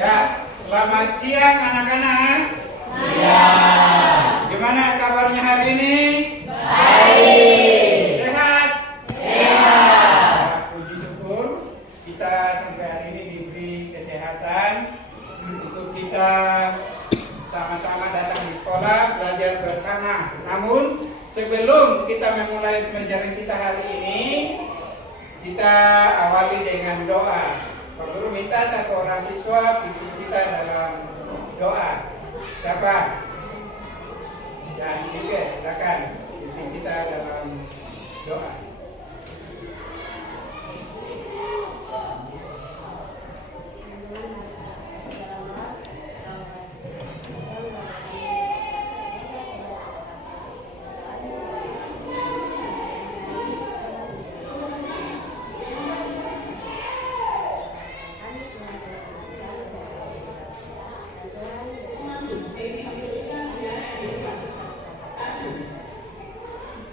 Ya, selamat siang anak-anak. Siang. Gimana kabarnya hari ini? Baik. Sehat? Sehat. Ya, puji syukur kita sampai hari ini diberi kesehatan untuk kita sama-sama datang di sekolah, belajar bersama. Namun sebelum kita memulai pelajaran kita hari ini, kita awali dengan doa. Pak Guru minta satu orang siswa pimpin kita dalam doa. Siapa? Ya, Ike, silakan pimpin kita dalam doa.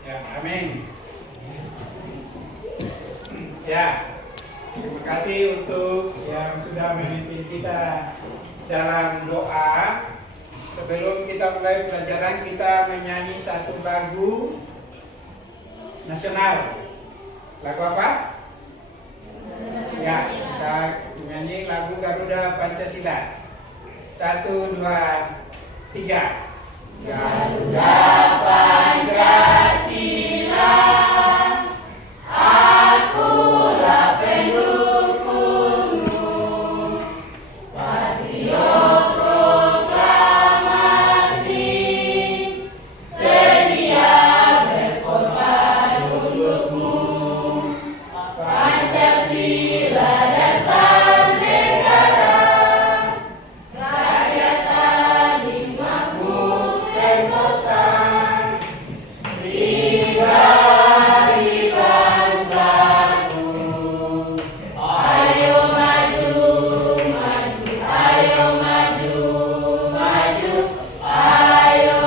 Ya, amin. Ya, terima kasih untuk yang sudah memimpin kita dalam doa. Sebelum kita mulai pelajaran, kita menyanyi satu lagu nasional. Lagu apa? Ya, kita menyanyi lagu Garuda Pancasila. 1, 2, 3. Garuda Pancasila, akulah pendukungmu, patriot proklamasi, sedia berkorban untukmu. Pancasila dasar negara, rakyat tadi makmur sentosa, pribadi bangsaku. Ayo maju, maju, ayo maju, maju, ayo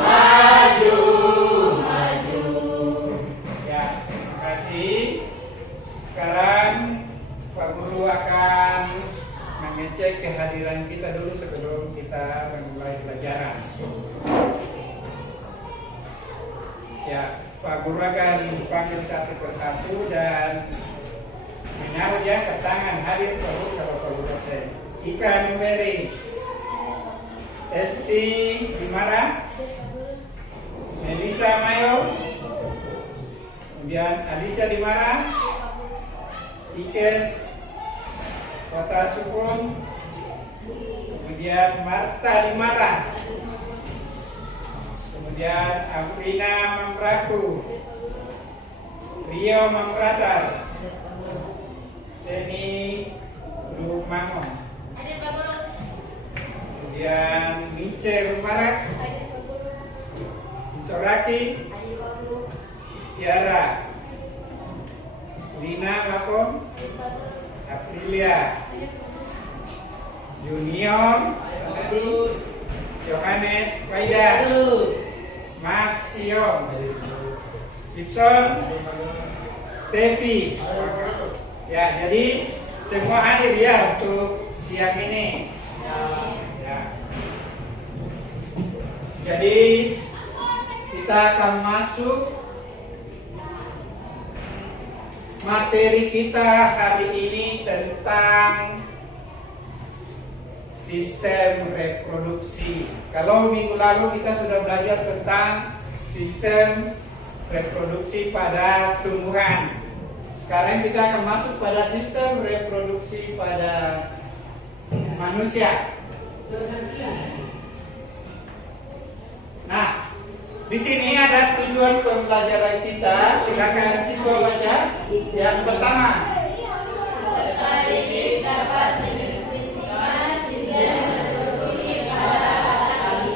maju, maju. Ya, terima kasih. Sekarang Pak Guru akan mengecek kehadiran kita dulu sebelum kita memulai pelajaran. Ya, Pak Guru akan panggil satu persatu dan menaruh ya ke tangan hadir Pak Guru kalau Pak Guru absen. Ika Numberi, Esti Dimara, Melisa Mayo, kemudian Alicia Dimara, Ikes Kota Sukun, kemudian Marta Dimara, kemudian Afrina Mamraku, Rio Mamrasar, Seni Lumangong, kemudian Mice Rumarak, Micoraki, Tiara, Lina Mapon, Aprilia, Junior, Yohanes Faida, Maxion, Gibson, Stevi. Ya, jadi semua hadir ya untuk siang ini. Ya. Jadi kita akan masuk materi kita hari ini tentang sistem reproduksi. Kalau minggu lalu kita sudah belajar tentang sistem reproduksi pada tumbuhan. Sekarang kita akan masuk pada sistem reproduksi pada manusia. Nah, di sini ada tujuan pembelajaran kita. Silakan siswa baca. Yang pertama, Sekali ini dapat mendeskripsikan sistem reproduksi pada kali.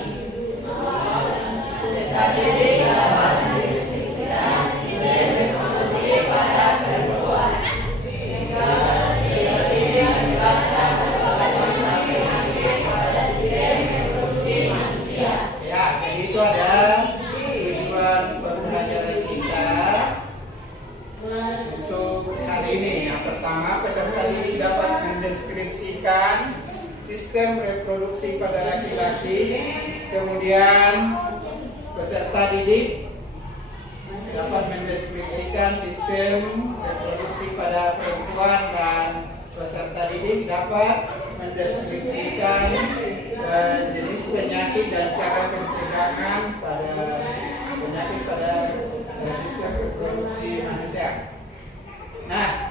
Sekali ini dapat mendeskripsikan sistem reproduksi pada perempuan. Sekali ini menjelaskan perkembangan penyakit pada sistem reproduksi manusia. ya, jadi itu ada tujuan pembelajaran kita untuk hari ini. Yang pertama, peserta ini dapat mendeskripsikan sistem reproduksi pada laki-laki, kemudian peserta didik dapat mendeskripsikan sistem reproduksi pada perempuan dan peserta didik dapat mendeskripsikan jenis penyakit dan cara pencegahan pada penyakit pada sistem reproduksi manusia. Nah,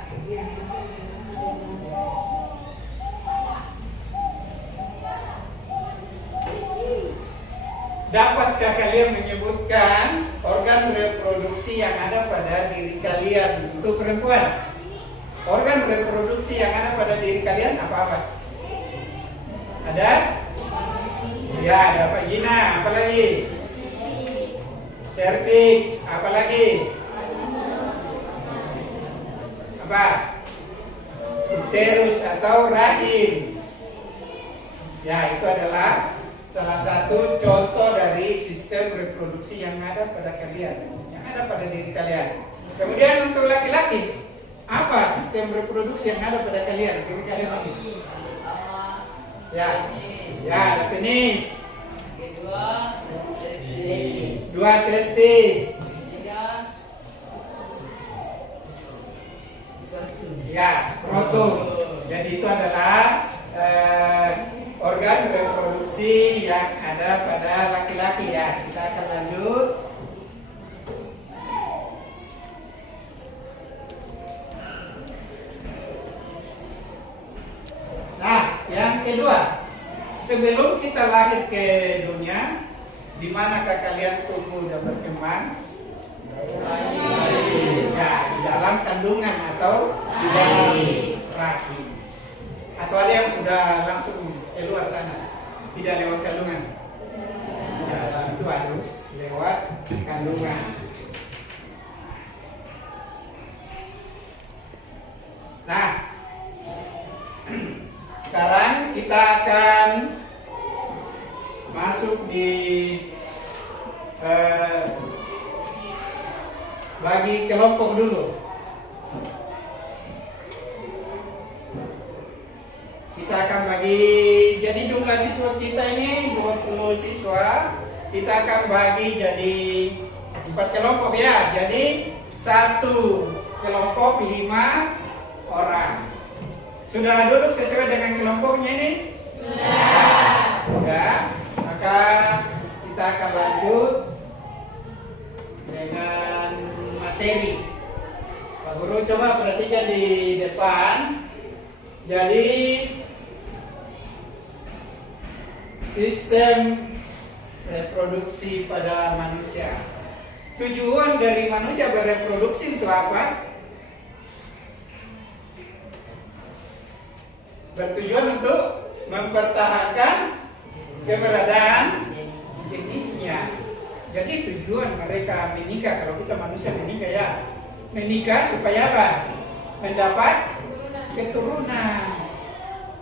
dapatkah kalian menyebutkan organ reproduksi yang ada pada diri kalian untuk perempuan? Organ reproduksi yang ada pada diri kalian apa-apa? Ada? Ya, ada vagina, apa lagi? Cervix, apa lagi? Apa? Uterus atau rahim. Ya, itu adalah salah satu contoh dari sistem reproduksi yang ada pada kalian, yang ada pada diri kalian. Kemudian untuk laki-laki, apa sistem reproduksi yang ada pada kalian, diri kalian ini? Ya, ada penis. Dua testis. Ya, skrotum. Jadi itu adalah organ reproduksi yang ada pada laki-laki ya. Kita akan lanjut. Nah, yang kedua, sebelum kita lahir ke dunia, di manakah kalian tumbuh dan berkembang? Ya, di dalam kandungan atau di dalam rahim. Atau ada yang sudah langsung keluar sana, tidak lewat kandungan? Ya, itu harus lewat kandungan. Nah, sekarang kita akan masuk di bagi kelompok dulu. Kita akan bagi, jadi jumlah siswa kita ini 20 siswa. Kita akan bagi jadi 4 kelompok ya. Jadi satu kelompok 5 orang. Sudah duduk sesuai dengan kelompoknya ini? Sudah. Maka kita akan lanjut dengan materi. Pak Guru coba perhatikan di depan. Jadi sistem reproduksi pada manusia. Tujuan dari manusia bereproduksi untuk apa? Bertujuan untuk mempertahankan keberadaan jenisnya. Jadi tujuan mereka menikah, kalau kita manusia menikah ya, menikah supaya apa? Mendapat keturunan.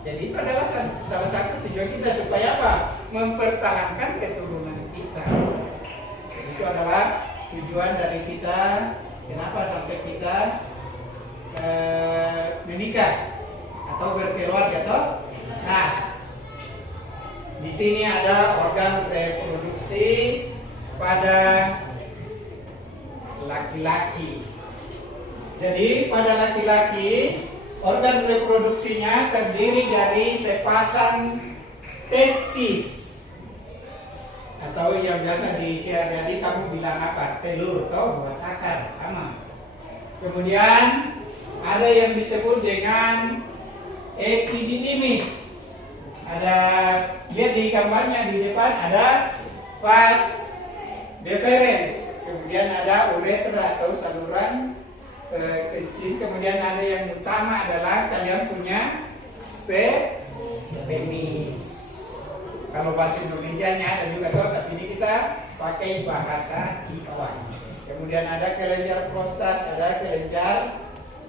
Jadi itu adalah salah satu tujuan kita, supaya apa? Mempertahankan keturunan kita. Jadi itu adalah tujuan dari kita. Kenapa sampai kita menikah atau berkeluarga toh? Nah, di sini ada organ reproduksi pada laki-laki. Jadi pada laki-laki organ reproduksinya terdiri dari sepasang testis, atau yang biasa di sehari-hari kamu bilang apa? Telur atau buah sakar, sama. Kemudian ada yang disebut dengan epididymis. Ada, lihat di gambarnya di depan ada vas deferens, kemudian ada uretra atau saluran kencing, kemudian ada yang utama adalah kalian punya penis. Kalau bahasa Indonesianya ada juga tuh, tapi ini kita pakai bahasa Iwan. Kemudian ada kelenjar prostat, ada kelenjar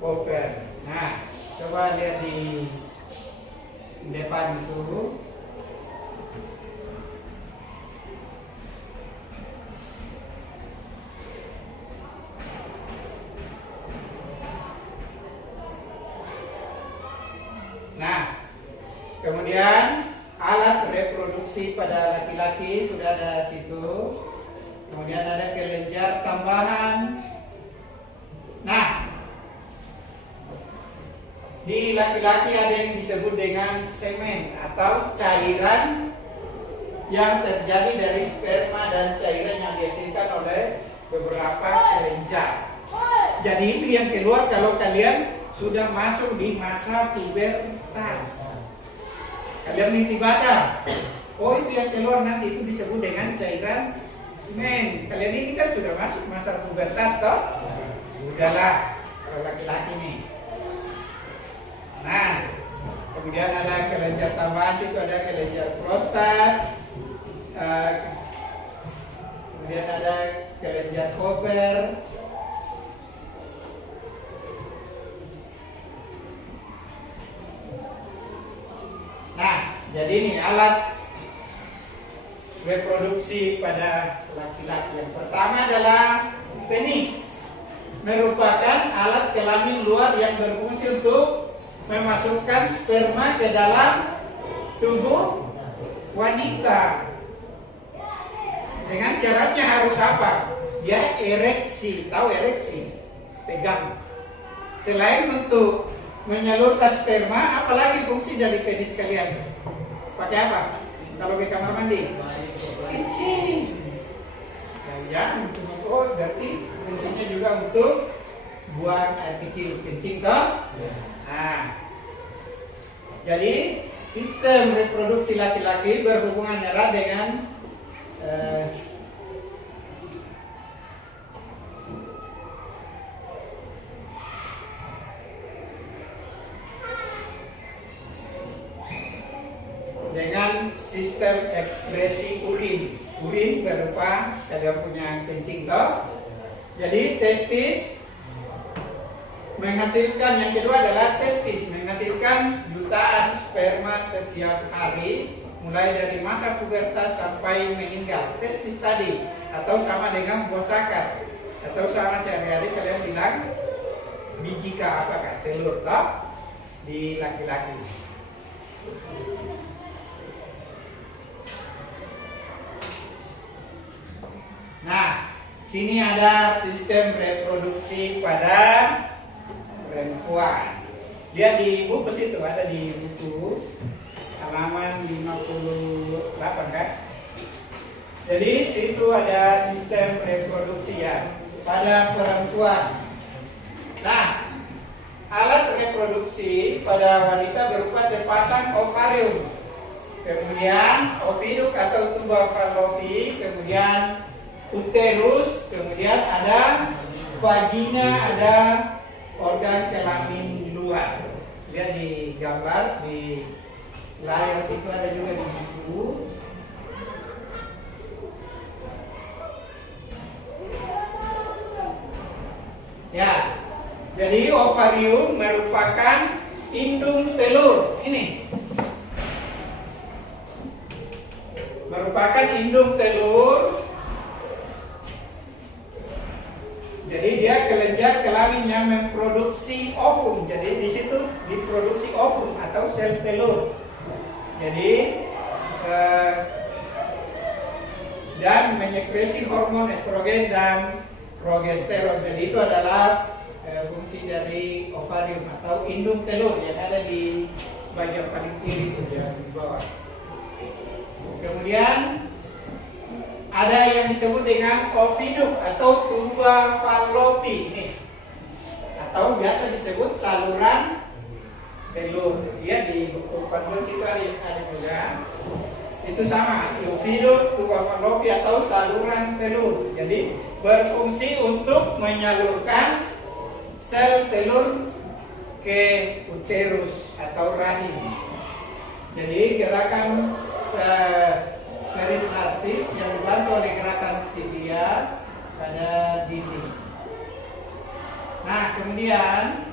Popper. Nah, coba lihat di depan itu. Nah, Kemudian alat reproduksi pada laki-laki sudah ada situ. Kemudian ada kelenjar tambahan. Nah, di laki-laki ada yang disebut dengan semen atau cairan yang terjadi dari sperma dan cairan yang dihasilkan oleh beberapa kelenjar. Jadi itu yang keluar kalau kalian sudah masuk di masa pubertas. Kalian mimpi basah. Oh, itu yang keluar nanti itu disebut dengan cairan semen. Kalian ini kan sudah masuk masa pubertas toh? Sudahlah kalau laki-laki nih. Nah, kemudian ada kelenjar tambahan, itu ada kelenjar prostat, kemudian ada kelenjar Cooper. Nah, jadi ini alat reproduksi pada laki-laki. Yang pertama adalah penis, merupakan alat kelamin luar yang berfungsi untuk memasukkan sperma ke dalam tubuh wanita. Dengan syaratnya harus apa? Dia ereksi, tahu ereksi? Pegang. Selain untuk menyalurkan sperma, apalagi fungsi dari penis kalian? Pakai apa? Kalau ke kamar mandi? Kencing. Ya, untuk berarti fungsinya juga untuk buang air kecil, kencing toh? Nah, jadi sistem reproduksi laki-laki berhubungan erat dengan sistem ekspresi urin. Urin berupa kalian punya kencing toh. Jadi testis menghasilkan, yang kedua adalah testis menghasilkan jutaan sperma setiap hari mulai dari masa pubertas sampai meninggal. Testis tadi atau sama dengan buah sakar atau sama sehari-hari kalian bilang biji apakah telur toh di laki-laki. Nah, sini ada sistem reproduksi pada perempuan. Lihat di buku situ, ada di buku halaman 58 kan. Jadi situ ada sistem reproduksi ya pada perempuan. Nah, alat reproduksi pada wanita berupa sepasang ovarium, kemudian oviduk atau tuba fallopi, kemudian uterus, kemudian ada vagina, ada organ kelamin luar. Lihat di gambar di layar situ, ada juga di buku. Ya, jadi ovarium merupakan indung telur. Ini merupakan indung telur. Jadi dia kelenjar kelamin yang memproduksi ovum. Jadi di situ diproduksi ovum atau sel telur. Jadi dan menyekresi hormon estrogen dan progesteron. Jadi itu adalah fungsi dari ovarium atau indung telur yang ada di bagian paling kiri itu ya, di bawah. Kemudian ada yang disebut dengan oviduk atau tuba fallopi ini, atau biasa disebut saluran telur. Dia di buku panduan situ ada juga. Itu sama, oviduk, tuba fallopi atau saluran telur. Jadi berfungsi untuk menyalurkan sel telur ke uterus atau rahim. Jadi gerakan peristaltik yang dibantu oleh gerakan silia pada dinding. Nah, kemudian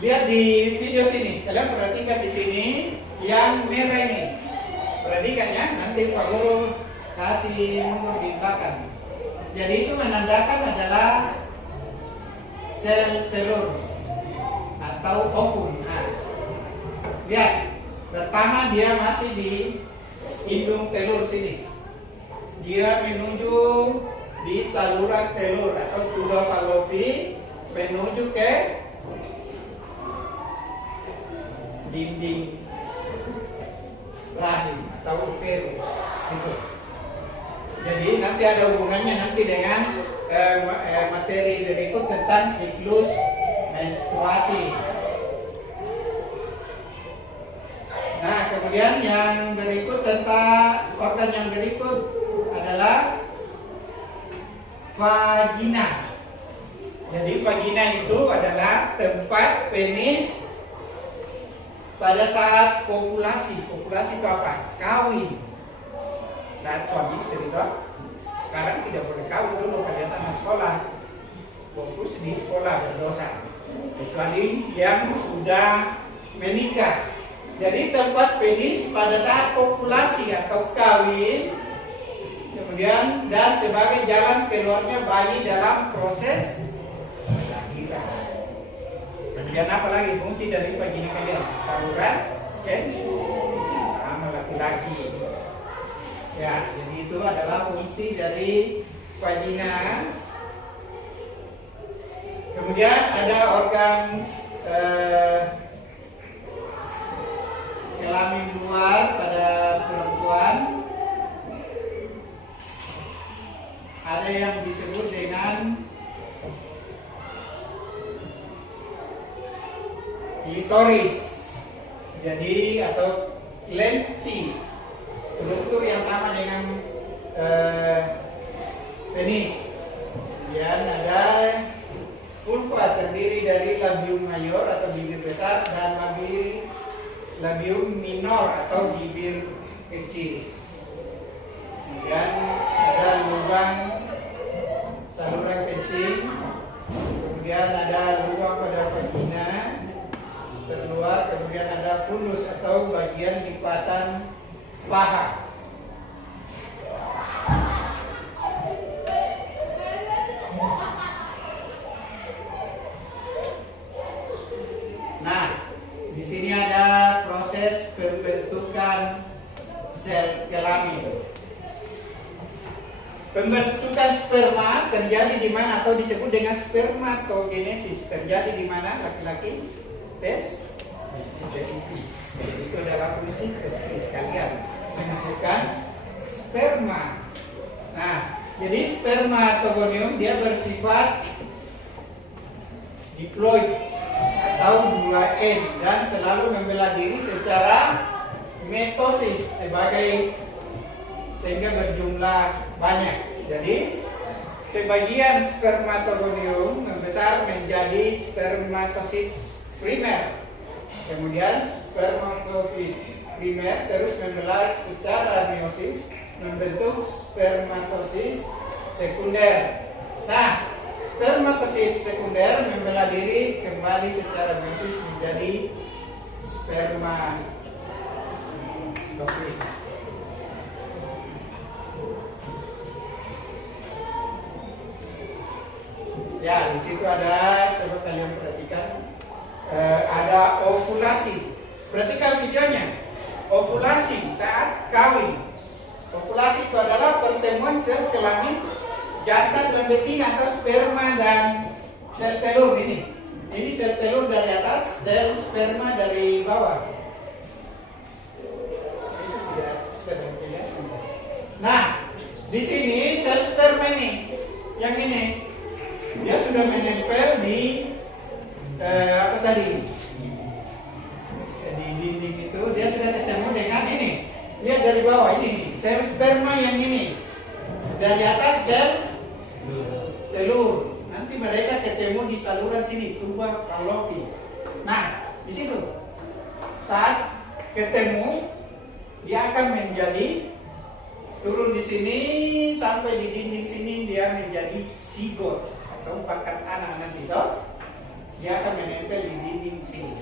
lihat di video sini. Kalian perhatikan di sini yang merah ini. Perhatikan ya, nanti Pak Guru kasih nomor di belakang. Jadi itu menandakan adalah sel telur atau ovum. Nah, lihat, pertama dia masih di indung telur sini. Dia menuju di saluran telur atau tuba falopi menuju ke dinding rahim atau uterus. Jadi nanti ada hubungannya nanti dengan materi berikut tentang siklus menstruasi. Nah, kemudian yang berikut tentang organ yang berikut adalah vagina. Jadi vagina itu adalah tempat penis pada saat kopulasi. Kopulasi itu apa? Kawin. Saat suami istri itu. Sekarang tidak boleh kawin dulu kalian anak sekolah. Fokus di sekolah berdosa. Kecuali yang sudah menikah. Jadi tempat penis pada saat kopulasi atau kawin. Kemudian dan sebagai jalan keluarnya bayi dalam proses kelahiran. Kemudian apa lagi fungsi dari vagina kalian? Saluran sama laki-laki. Ya, jadi itu adalah fungsi dari vagina. Kemudian ada organ kelamin luar pada perempuan. Ada yang disebut dengan klitoris. Jadi atau lenti, struktur yang sama dengan penis. Kemudian ada vulva, terdiri dari labium mayor atau bibir besar dan labium minor atau bibir kecil. Kemudian ada lubang saluran kencing. Kemudian ada lubang pada vagina terluar. Kemudian ada fundus atau bagian lipatan paha. Nah, di sini ada proses pembentukan sel kelamin. Pembentukan sperma terjadi di mana atau disebut dengan spermatogenesis. Terjadi di mana laki-laki? Testis. Itu adalah fungsi testis kalian menghasilkan sperma. Nah, jadi spermatogonium dia bersifat diploid atau 2N dan selalu membelah diri secara mitosis sehingga berjumlah banyak. Jadi sebagian spermatogonium membesar menjadi spermatosit primer. Kemudian spermatosit primer terus membelah secara meiosis membentuk spermatosit sekunder. Nah, spermatosit sekunder membelah diri kembali secara meiosis menjadi spermatosit. Ya, di situ ada, coba kalian perhatikan, ada ovulasi. Perhatikan videonya. Ovulasi saat kawin. Ovulasi itu adalah pertemuan sel kelamin jantan dan betina atau sperma dan sel telur ini. Ini sel telur dari atas, sel sperma dari bawah. Nah, di sini sel sperma ini, yang ini. Dia sudah menempel di apa tadi? Di dinding itu dia sudah ketemu dengan ini. Lihat dari bawah ini nih, sel sperma yang ini. Dari atas sel telur. Nanti mereka ketemu di saluran sini, tuba fallopi. Nah, di situ saat ketemu dia akan menjadi turun di sini sampai di dinding sini dia menjadi zigot. Atau pakan anak nanti toh dia akan menempel di dinding sini.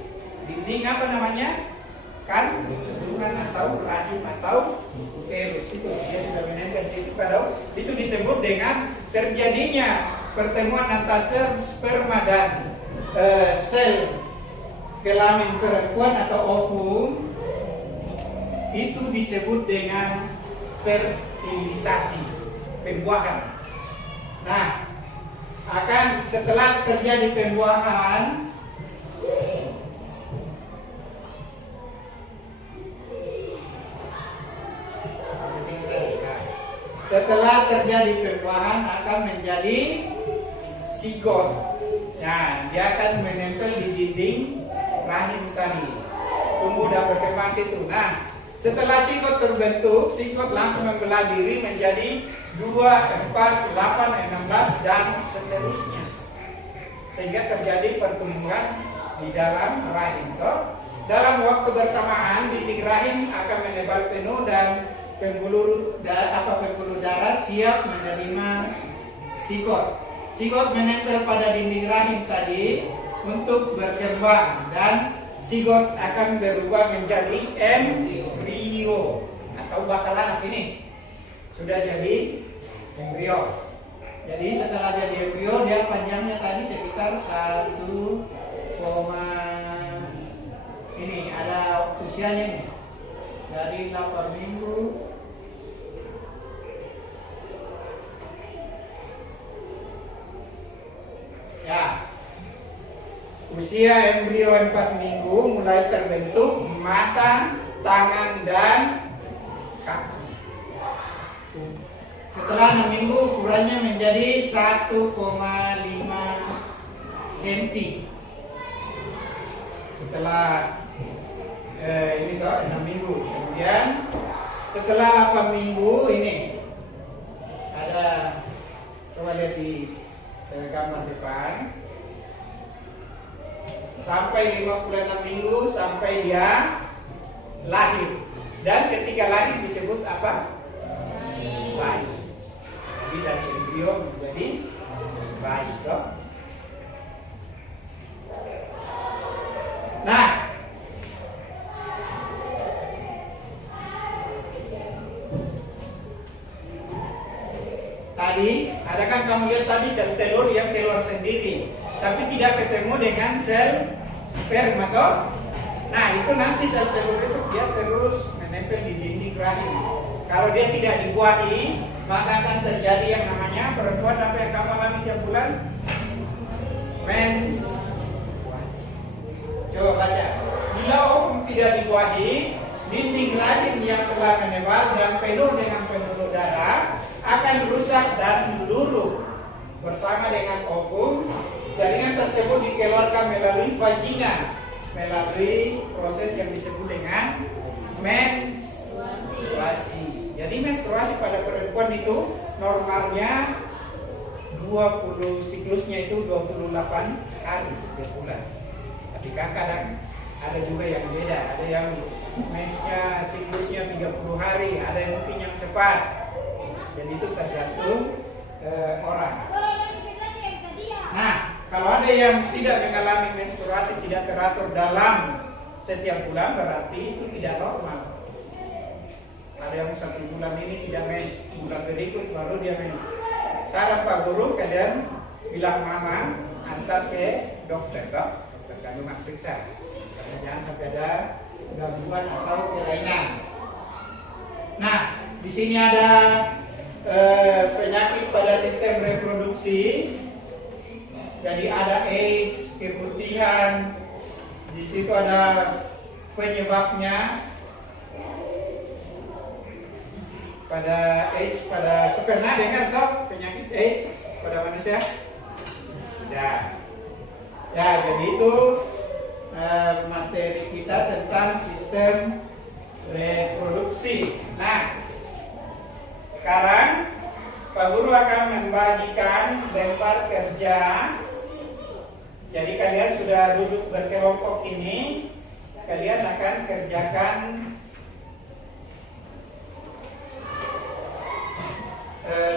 Dinding apa namanya? kandungan atau rahim atau uterus. Itu dia sudah menempel situ pada itu disebut dengan terjadinya pertemuan antara sperma dan sel kelamin perempuan atau ovum, itu disebut dengan fertilisasi, pembuahan. Nah, akan setelah terjadi pembuahan, akan menjadi zigot. Nah, dia akan menempel di dinding rahim tadi, tumbuh dan berkembang situ. Nah, setelah zigot terbentuk, zigot langsung membelah diri menjadi 2, 4, 8, 16 dan seterusnya, sehingga terjadi pertumbuhan di dalam rahim. Dalam waktu bersamaan, dinding rahim akan menebal penuh dan pembuluh darah siap menerima zigot. Zigot menempel pada dinding rahim tadi untuk berkembang, dan zigot akan berubah menjadi embrio atau bakal anak. Ini sudah jadi embrio. Jadi setelah jadi embrio, dia panjangnya tadi sekitar 1, ini ada usianya nih dari 8 minggu ya. Usia embrio 4 minggu mulai terbentuk mata, tangan, dan kaki. Setelah 6 minggu ukurannya menjadi 1,5 cm. Setelah ini 6 minggu. Kemudian setelah 8 minggu ini ada, coba lihat di gambar depan, sampai 56 minggu sampai dia lahir. Dan ketika lahir disebut apa? Bayi. Jadi dari embrio menjadi bayi. Nah, tadi ada kan kamu lihat tadi sel telur yang keluar sendiri, tapi tidak ketemu dengan sel sperma toh. Nah, itu nanti sel telur itu dia terus menempel di dinding rahim. Kalau dia tidak dibuahi, maka akan terjadi yang namanya perempuan apa yang kamu alami tiap bulan? Menstruasi. Coba baca. Bila ovum tidak dibuahi, dinding rahim yang telah menebal dan penuh dengan pembuluh darah akan rusak dan luruh bersama dengan ovum. Jaringan tersebut dikeluarkan melalui vagina, melalui proses yang disebut dengan menstruasi. Jadi menstruasi pada perempuan itu normalnya 20 siklusnya itu 28 hari setiap bulan. Tapi kan kadang ada juga yang beda, ada yang mensnya siklusnya 30 hari, ada yang mungkin yang cepat. Jadi itu tergantung orang. Nah, kalau ada yang tidak mengalami menstruasi, tidak teratur dalam setiap bulan, berarti itu tidak normal. Ada yang 1 bulan ini tidak mens, bulan berikut baru dia mens. Saran Pak Guru, kalian bilang mama antar ke dokter kandungan periksa, karena jangan sampai ada gangguan atau kelainan. Nah, di sini ada penyakit pada sistem reproduksi. Jadi ada AIDS, keputihan. Di situ ada penyebabnya. Pada AIDS, pada pernah dengar toh penyakit AIDS pada manusia? Tidak. Ya, jadi itu materi kita tentang sistem reproduksi. Nah, sekarang Pak Guru akan membagikan lembar kerja. Jadi kalian sudah duduk berkelompok ini, kalian akan kerjakan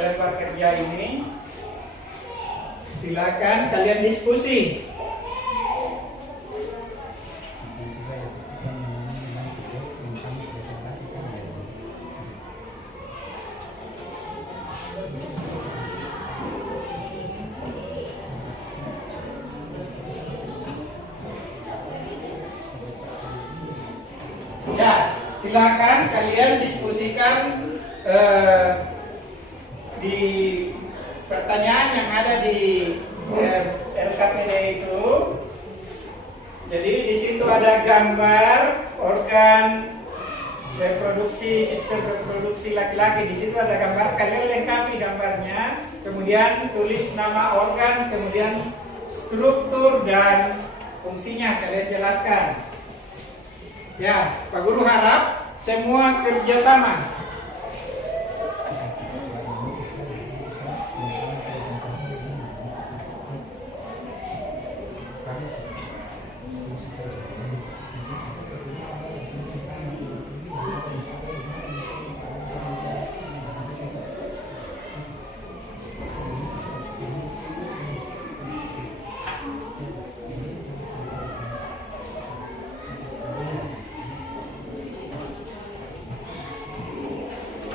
lembar kerja ini. Silakan kalian diskusi. silakan kalian diskusikan di pertanyaan yang ada di LKPD itu. Jadi di situ ada gambar organ reproduksi, sistem reproduksi laki-laki. Di situ ada gambar, kalian lengkapi gambarnya, kemudian tulis nama organ, kemudian struktur dan fungsinya kalian jelaskan. Ya, Pak Guru harap semua kerjasama.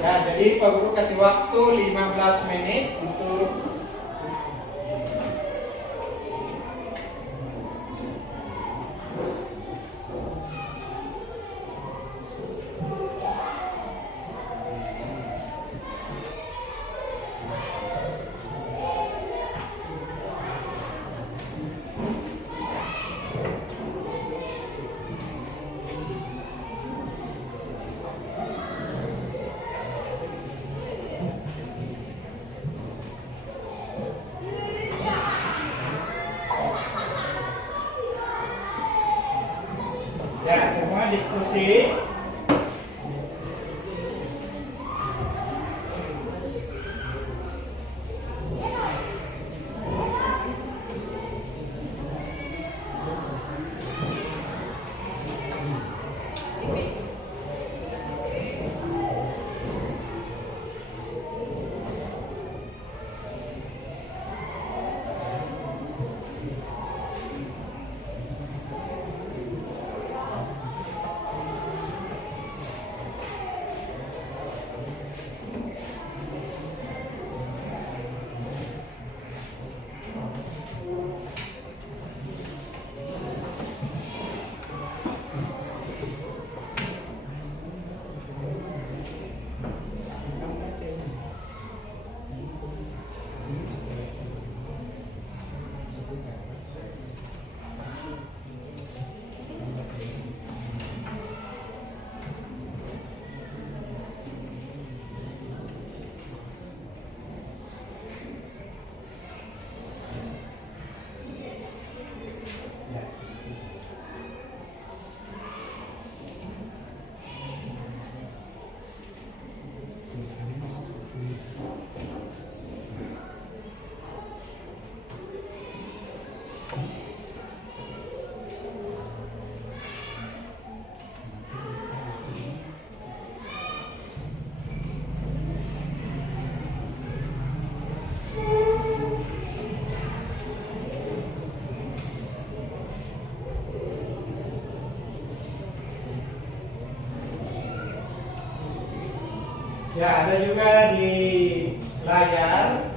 Ya, jadi Pak Guru kasih waktu 15 menit untuk ya, semua diskusi. Ya, ada juga di layar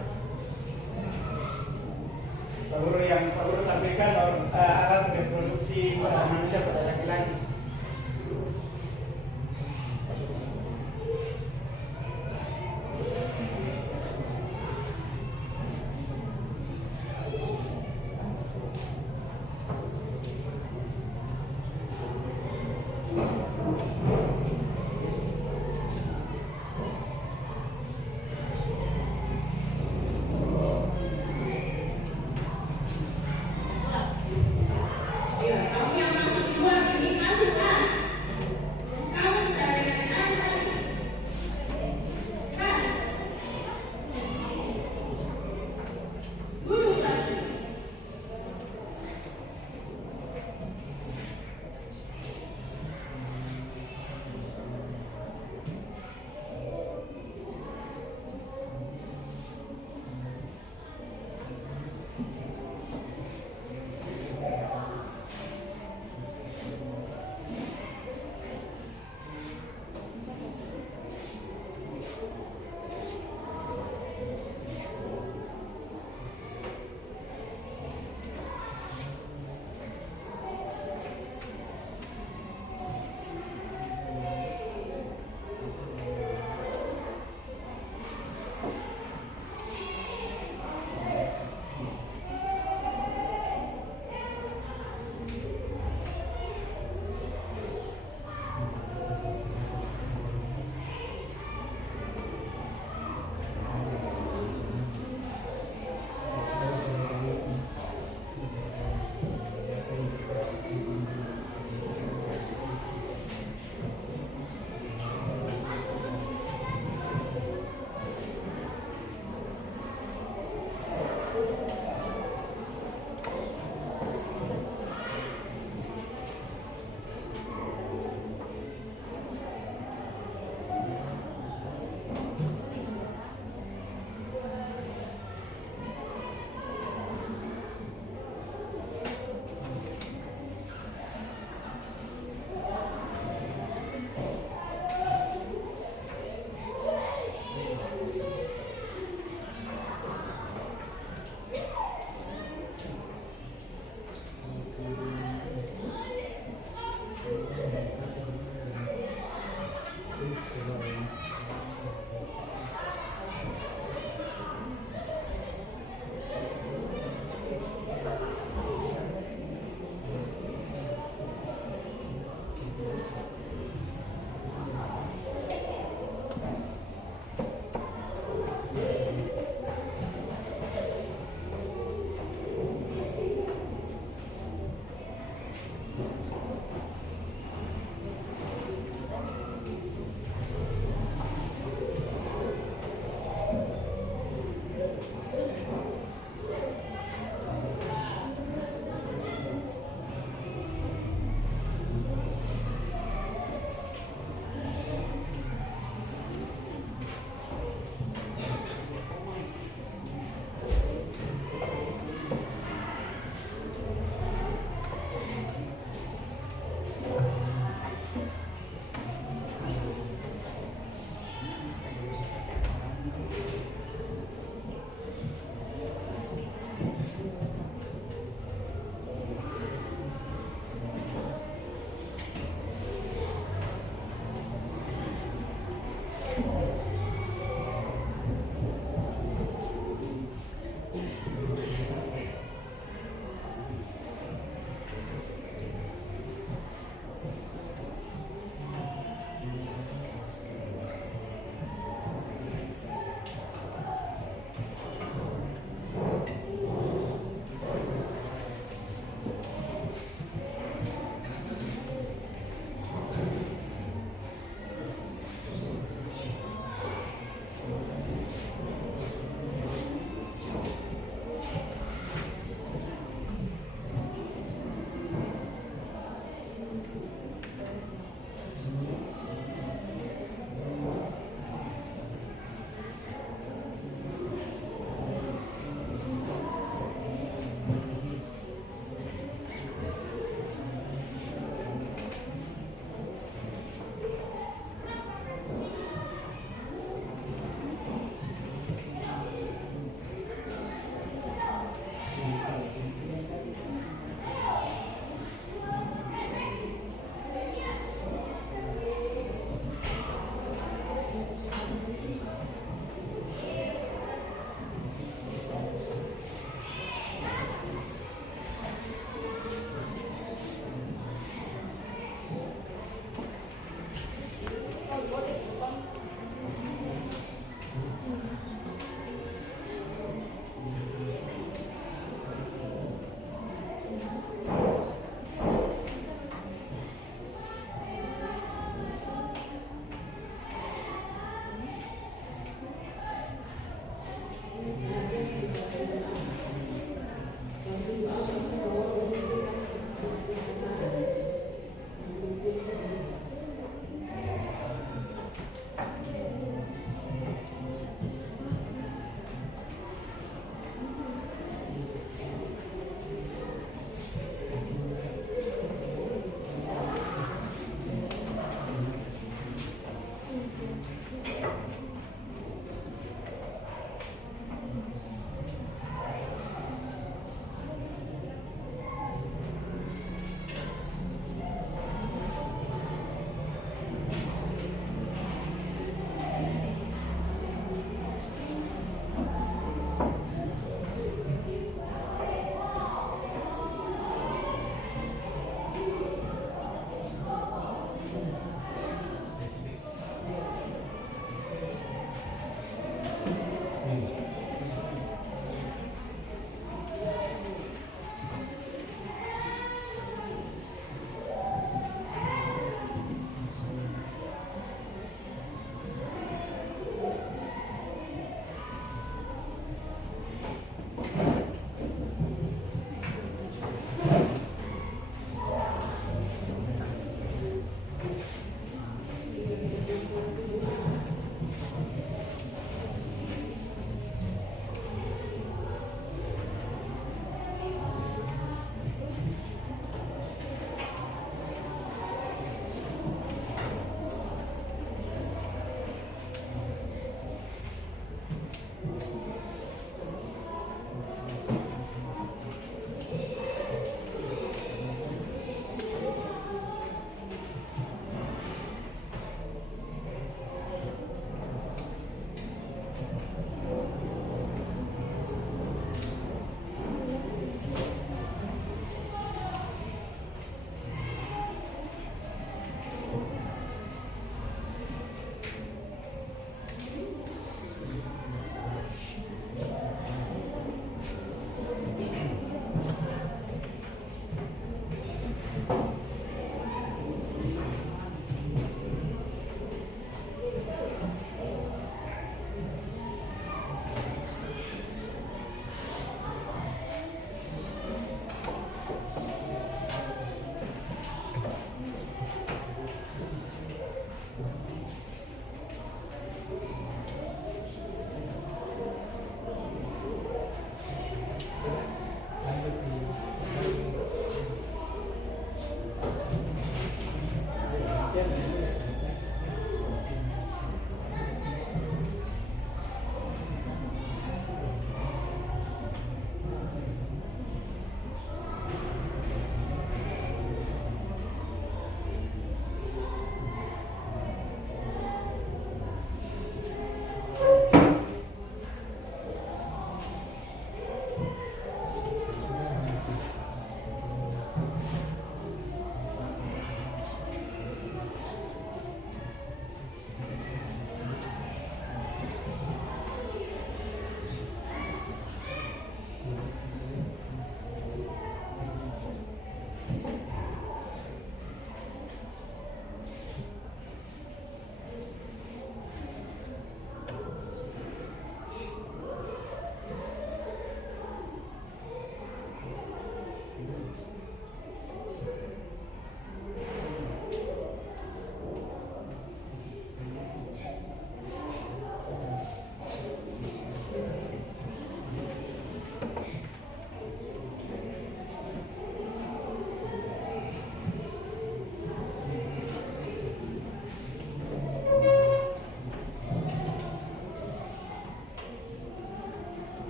Pak Guru tampilkan alat reproduksi pada manusia pada laki-laki.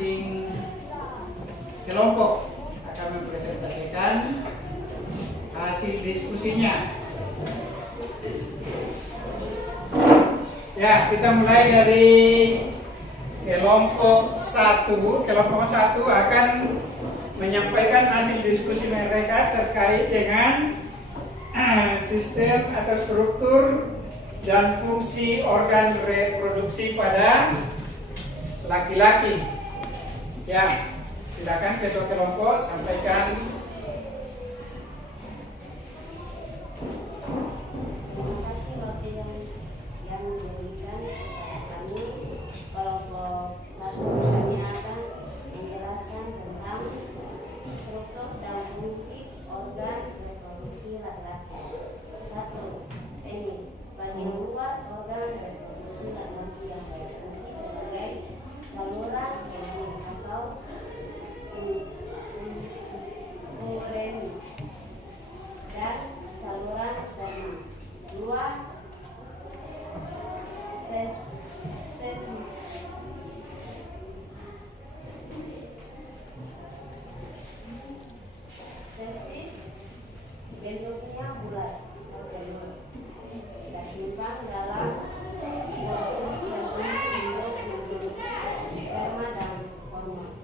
masing-masing kelompok akan mempresentasikan hasil diskusinya. Ya, kita mulai dari kelompok 1. Kelompok 1 akan menyampaikan hasil diskusi mereka terkait dengan sistem atau struktur dan fungsi organ reproduksi pada laki-laki. Ya, silakan ketua kelompok sampaikan. Terima kasih waktu yang diberikan kepada kami. Kelompok 1 kami akan menjelaskan tentang struktur dan fungsi organ reproduksi laki-laki. 1. Penis. Bagian luar organ reproduksi laki-laki yang berfungsi sebagai saluran kencing atau urin dan saluran sperma. 2. Testis bentuknya bulat bertelur, tersimpan dalam bola yang untuk memproduksi sperma dan hormon.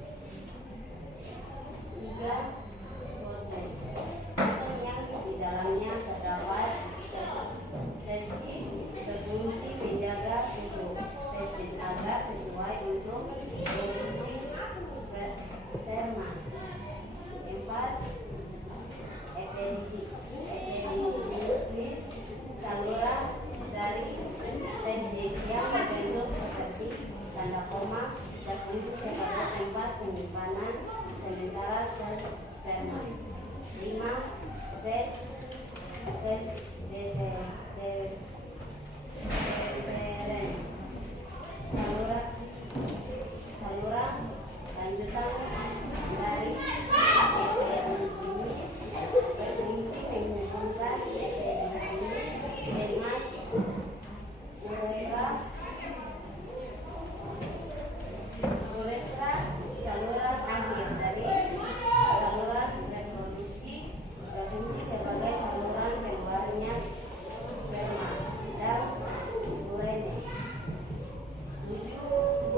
3. Sperma yang di dalamnya terdapat testis berfungsi menjaga suhu testis agar sesuai untuk produksi sperma. 4. Epididymis, saluran dari testis yang berbentuk seperti tanda koma, berfungsi sebagai tempat penyimpanan sementara sel sperma. 5. Vas deferens, saluran lanjutan dari epididymis, berfungsi menghubungkan epididymis dengan uretra, saluran akhir dari saluran reproduksi, berfungsi sebagai saluran keluarnya sperma dan urine. 7.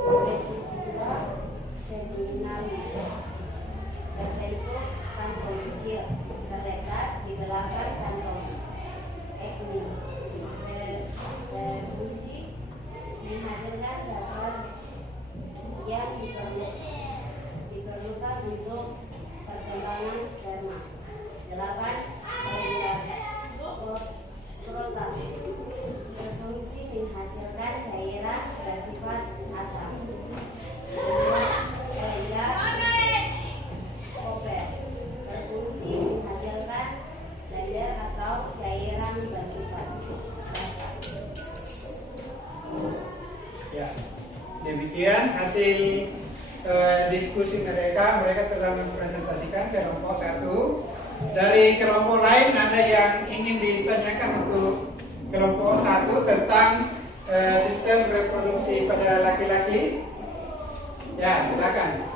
Vesicula seminalis, berbentuk kantong kecil terletak di belakang kantong. Ekni, berfungsi menghasilkan zat-zat yang diperlukan untuk perkembangan sperma. 8. Protan, berfungsi menghasilkan cairan bersifat asam. 9. Oper, berfungsi menghasilkan layer atau cairan bersifat basah. Ya, demikian hasil diskusi mereka. Mereka telah mempresentasikan kelompok 1. Dari kelompok lain ada yang ingin ditanyakan untuk kelompok 1 tentang sistem reproduksi pada laki-laki. Ya, silakan.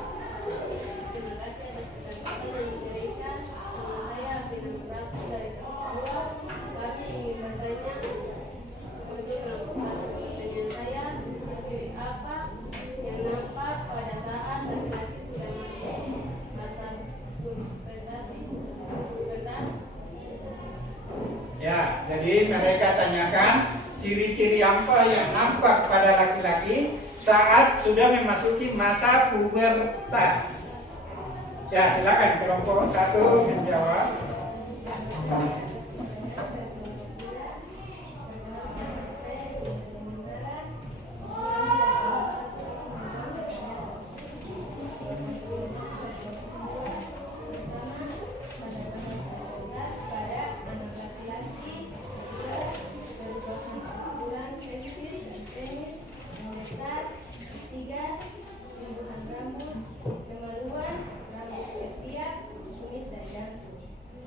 Terima kasih atas kesempatan yang diberikan. Nama saya Finan Prati dari kelompok 2. Kami ingin bertanya untuk kelompok 1. Pertanyaan saya, ciri apa yang nampak pada saat laki-laki sudah masuk masa pubertas? Ya, jadi mereka tanyakan ciri-ciri apa yang nampak pada laki-laki saat sudah memasuki masa pubertas. Ya, silakan kelompok 1 menjawab.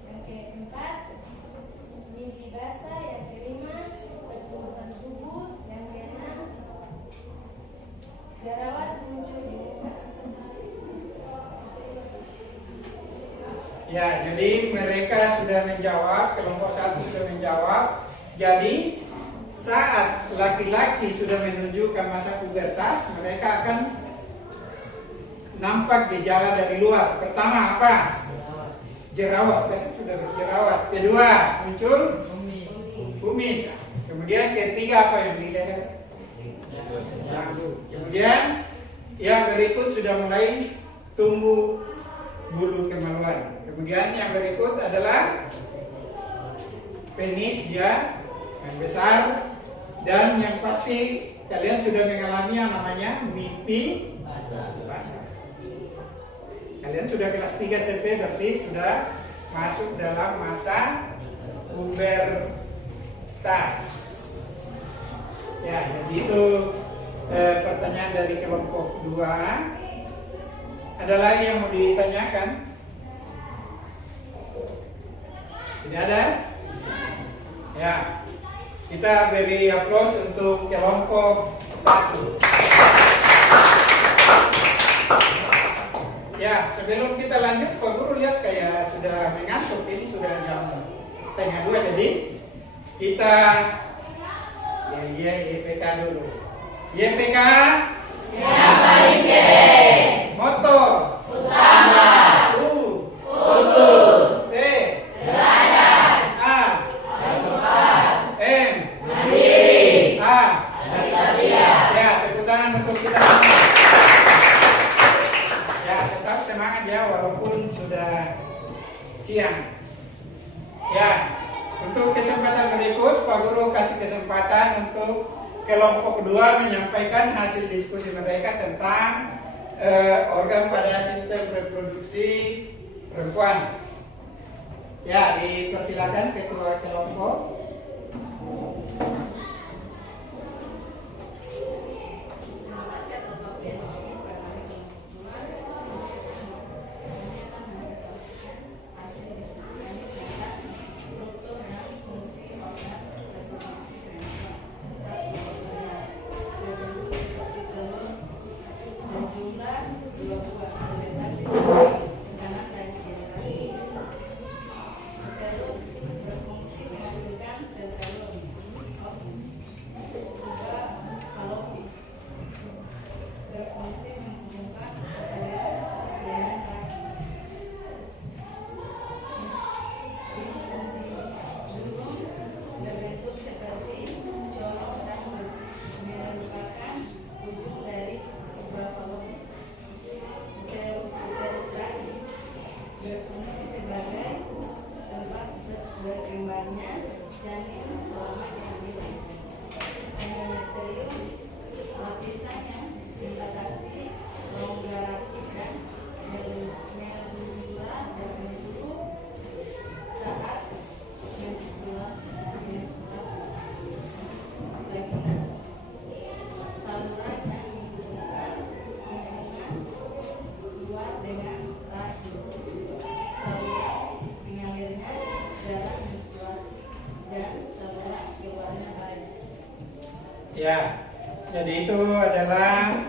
Yang keempat, Ya, jadi mereka sudah menjawab, kelompok 1 sudah menjawab. Jadi saat laki-laki sudah menunjukkan masa pubertas, mereka akan nampak gejala dari luar. Pertama apa? Jerawat, kan sudah berjerawat. Kedua, muncul kumis. Kemudian ketiga apa yang dilihat? Janggut. Kemudian yang berikut sudah mulai tumbuh bulu kemaluan. Kemudian yang berikut adalah penis dia membesar, dan yang pasti kalian sudah mengalami yang namanya mimpi basah. Kalian sudah kelas 3 SMP, berarti sudah masuk dalam masa pubertas. Ya, jadi itu pertanyaan dari kelompok 2. Ada lagi yang mau ditanyakan? Tidak ada? Ya, kita beri aplaus untuk kelompok 1. Ya, sebelum kita lanjut, Pak Guru lihat kayak sudah mengantuk. Ini sudah jam 1:30, jadi kita YPK dulu. YPK Yang paling keren. moto Utama. Utuh. T Teladan. A Terbuka. M Mandiri. A. Aditya. Ya, tepuk tangan untuk kita semua. Ya, tetap semangat ya walaupun sudah siang. Ya, untuk kesempatan berikut Pak Guru kasih kesempatan untuk kelompok kedua menyampaikan hasil diskusi mereka tentang organ pada sistem reproduksi perempuan. Ya, dipersilakan ketua kelompok. Ya, jadi itu adalah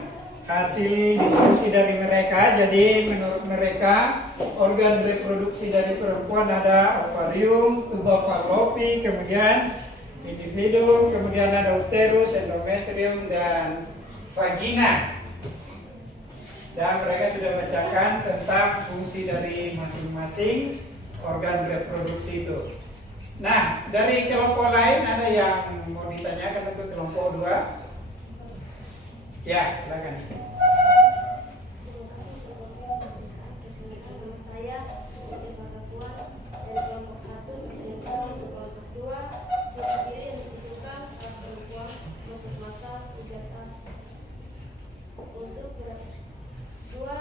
hasil diskusi dari mereka. Jadi menurut mereka organ reproduksi dari perempuan ada ovarium, tuba fallopi, kemudian individu, kemudian ada uterus, endometrium, dan vagina. Dan mereka sudah bacakan tentang fungsi dari masing-masing organ reproduksi itu. Nah, dari kelompok lain ada yang mau ditanyakan untuk kelompok 2? Ya, silakan. Saya Isma Ketua dari kelompok 1 menjelaskan untuk kelompok 2 ciri-ciri yang ditunjukkan saat perempuan masuk masa pubertas. Untuk 2,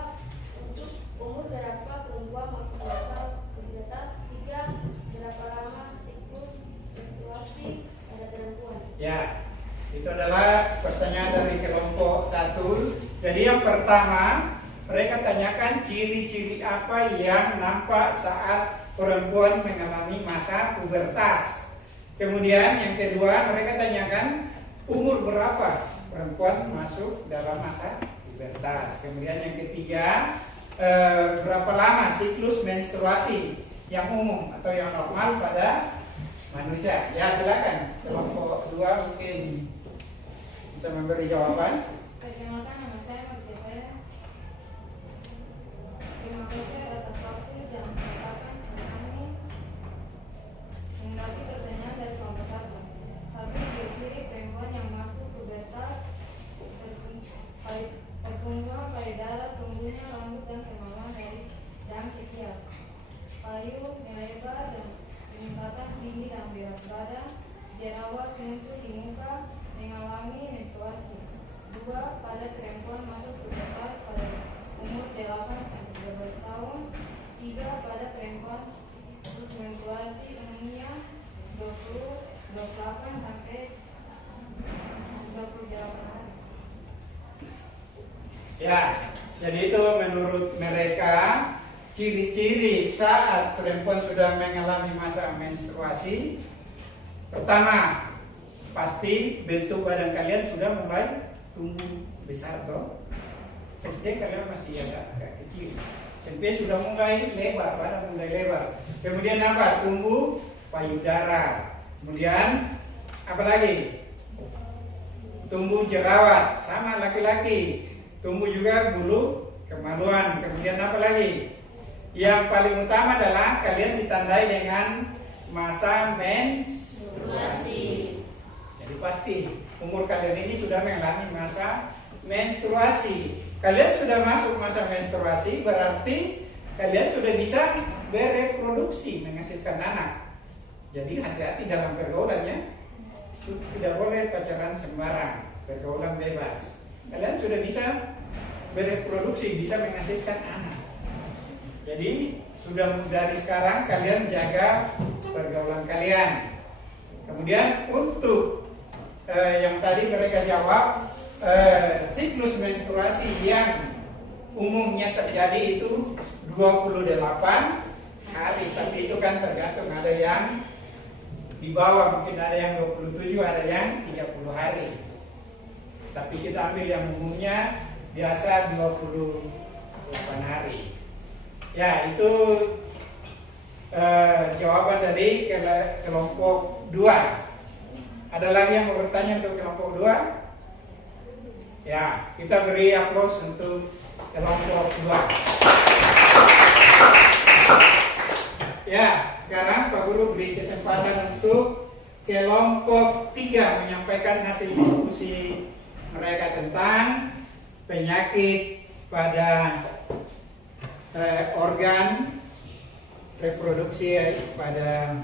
untuk umur berapa perempuan masuk masa pubertas. 3, berapa lama siklus menstruasi pada perempuan. Ya, itu adalah pertanyaan dari kelompok 1. Jadi yang pertama, mereka tanyakan ciri-ciri apa yang nampak saat perempuan mengalami masa pubertas. Kemudian yang kedua, mereka tanyakan umur berapa perempuan masuk dalam masa pubertas. Kemudian yang ketiga, berapa lama siklus menstruasi yang umum atau yang normal pada manusia. Ya, silakan kelompok 2 mungkin bisa memberi jawaban. Perkenalkan, nama saya Marcia Fera. Terima kasih atas waktu dan kesempatan kami menanggapi pertanyaan dari kelompok 1. Satu, ciri perempuan yang masuk pubertas: pertumbuhan payudara, tumbuhnya rambut dan kemampuan dari dan ketiak, payung melebar dan peningkatan tinggi dan berat badan, jerawat muncul di muka, mengalami menstruasi. 2. Pada perempuan masuk pubertas pada umur 8-12 tahun. 3. Pada perempuan menstruasi umumnya 28 sampai 28 hari. Ya, jadi itu menurut mereka ciri-ciri saat perempuan sudah mengalami masa menstruasi. Pertama, pasti bentuk badan kalian sudah mulai tumbuh besar toh. SD kalian masih agak kecil. SMP sudah mulai lebar, badan mulai lebar. Kemudian apa? Tumbuh payudara. Kemudian apa lagi? Tumbuh jerawat, sama laki-laki. Tumbuh juga bulu kemaluan. Kemudian apa lagi? Yang paling utama adalah kalian ditandai dengan masa menstruasi. Jadi pasti umur kalian ini sudah mengalami masa menstruasi. Kalian sudah masuk masa menstruasi, berarti kalian sudah bisa bereproduksi, menghasilkan anak. Jadi hati-hati dalam pergaulannya. Tidak boleh pacaran sembarang, pergaulan bebas. Kalian sudah bisa bereproduksi, bisa menghasilkan anak. Jadi sudah dari sekarang kalian jaga pergaulan kalian. Kemudian untuk yang tadi mereka jawab, siklus menstruasi yang umumnya terjadi itu 28 hari, tapi itu kan tergantung, ada yang di bawah, mungkin ada yang 27, ada yang 30 hari. Tapi kita ambil yang umumnya biasa 28 hari. Ya, itu jawaban dari kelompok 2. Ada lagi yang mau bertanya untuk kelompok 2? Ya, kita beri aplaus untuk kelompok 2. Ya, sekarang Pak Guru beri kesempatan untuk kelompok 3 menyampaikan hasil diskusi mereka tentang penyakit pada organ reproduksi pada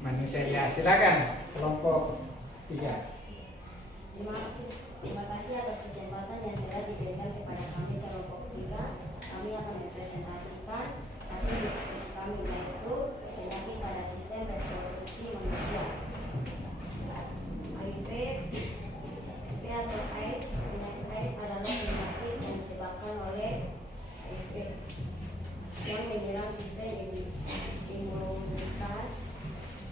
manusia. Ya, silakan kelompok 3. Terima kasih atas kesempatan yang telah diberikan kepada kami kelompok 3. Kami akan mempresentasikan hasil diskusi kami, yaitu penyakit pada sistem reproduksi manusia. HIV atau AIDS. Penyakit AIDS adalah penyakit yang disebabkan oleh HIV yang menyerang sistem imunitas